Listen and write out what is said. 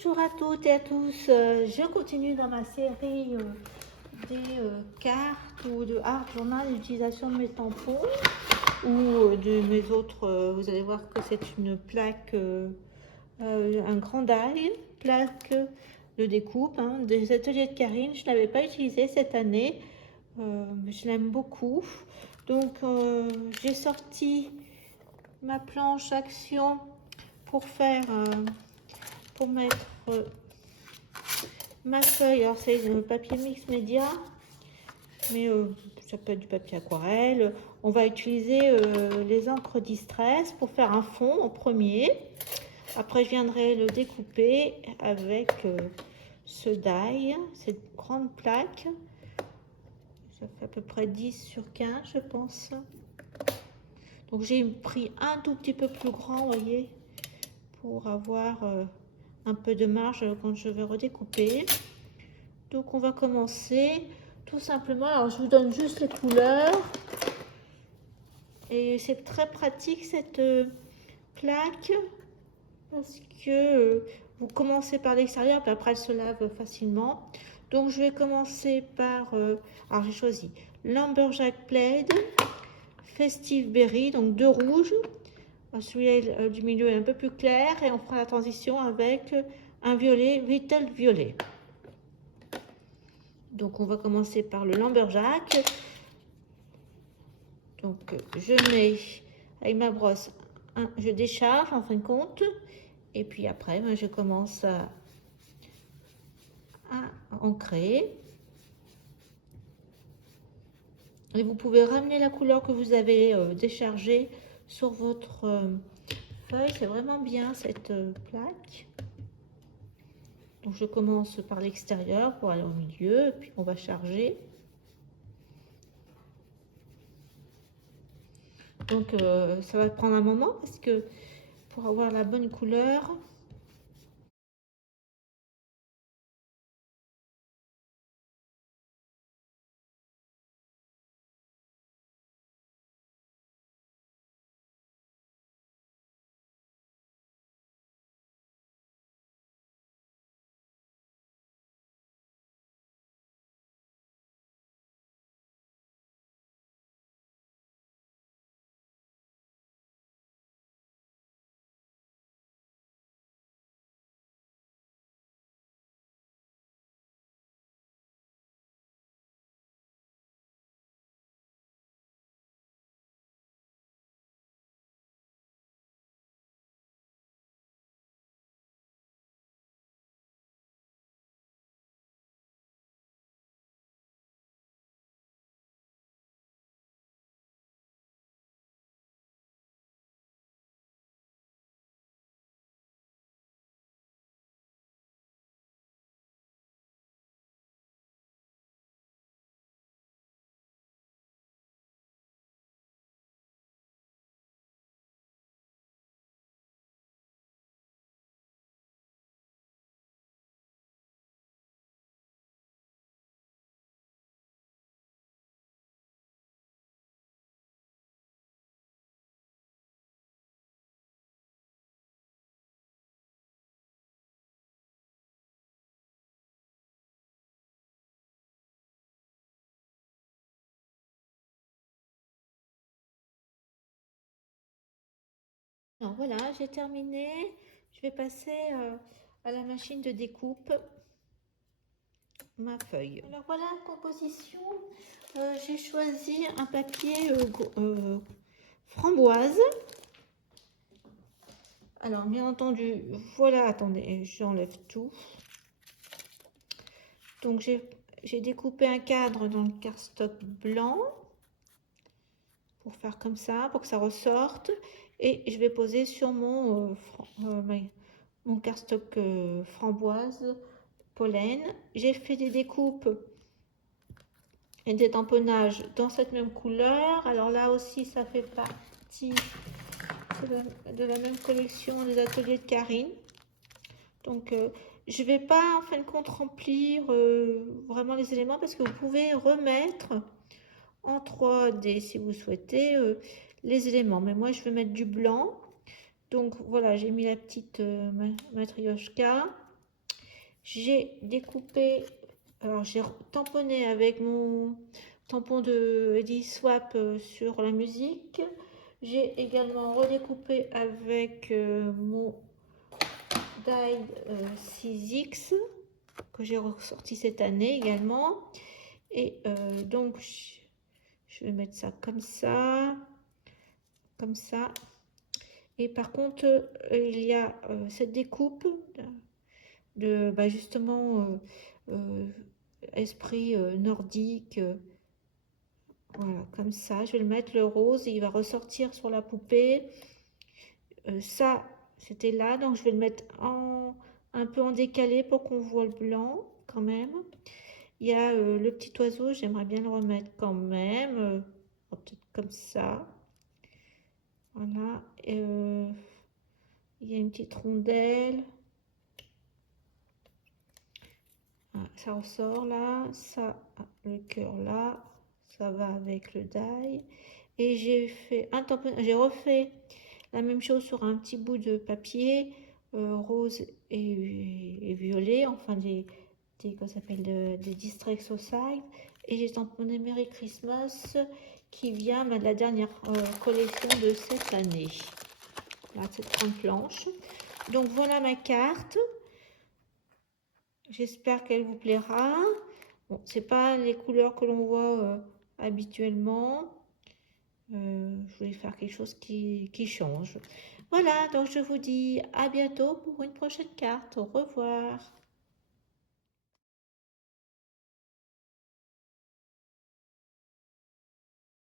Bonjour à toutes et à tous, je continue dans ma série des cartes ou de art journal d'utilisation de mes tampons ou de mes autres, vous allez voir que c'est une plaque, un grand die, plaque de découpe des ateliers de Karine. Je ne l'avais pas utilisé cette année, mais je l'aime beaucoup. Donc j'ai sorti ma planche action pour faire... pour mettre ma feuille. Alors c'est le papier mix média, mais ça peut être du papier aquarelle. On va utiliser les encres Distress pour faire un fond en premier. Après je viendrai le découper avec ce die, cette grande plaque. Ça fait à peu près 10 sur 15 je pense. Donc j'ai pris un tout petit peu plus grand, vous voyez, pour avoir un peu de marge quand je vais redécouper. Donc on va commencer tout simplement. Alors je vous donne juste les couleurs et c'est très pratique cette plaque parce que vous commencez par l'extérieur puis après elle se lave facilement. Donc je vais commencer par alors j'ai choisi Lumberjack Plaid, Festive Berry, donc deux rouges. Celui-là du milieu est un peu plus clair et on fera la transition avec un violet, Little Violet. Donc on va commencer par le Lumberjack. Donc je mets avec ma brosse, je décharge en fin de compte. Et puis après, je commence à ancrer. Et vous pouvez ramener la couleur que vous avez déchargée sur votre feuille. C'est vraiment bien cette plaque. Donc je commence par l'extérieur pour aller au milieu. Et puis on va charger. Donc ça va prendre un moment parce que pour avoir la bonne couleur. Alors voilà, j'ai terminé. Je vais passer à la machine de découpe ma feuille. Alors voilà la composition. J'ai choisi un papier framboise. Alors bien entendu, voilà, attendez, j'enlève tout. Donc j'ai découpé un cadre dans le cardstock blanc pour faire comme ça, pour que ça ressorte. Et je vais poser sur mon cardstock framboise pollen. J'ai fait des découpes et des tamponnages dans cette même couleur. Alors là aussi, ça fait partie de la même collection des ateliers de Karine. Donc, je ne vais pas en fin de compte remplir vraiment les éléments parce que vous pouvez remettre en 3D si vous souhaitez les éléments. Mais moi, je vais mettre du blanc. Donc voilà, j'ai mis la petite matrioshka. J'ai découpé, alors j'ai tamponné avec mon tampon de Eddie Swap sur la musique. J'ai également redécoupé avec mon die 6X que j'ai ressorti cette année également. Et donc je vais mettre ça comme ça, comme ça. Et par contre, il y a cette découpe de justement esprit nordique. Voilà, comme ça. Je vais le mettre le rose et il va ressortir sur la poupée. Ça, c'était là, donc je vais le mettre un peu en décalé pour qu'on voit le blanc quand même. Il y a le petit oiseau, j'aimerais bien le remettre quand même. Peut-être comme ça. Voilà. Il y a une petite rondelle. Ah, ça ressort là. Ça, le cœur là. Ça va avec le die. Et j'ai fait un tamponnage. J'ai refait la même chose sur un petit bout de papier rose et violet. Enfin, comment ça s'appelle, des Distress Society. Et j'ai tamponné Merry Christmas qui vient de la dernière collection de cette année. Là, cette grande planche. Donc voilà ma carte. J'espère qu'elle vous plaira. Bon, c'est pas les couleurs que l'on voit habituellement. Je voulais faire quelque chose qui change. Voilà, donc je vous dis à bientôt pour une prochaine carte. Au revoir.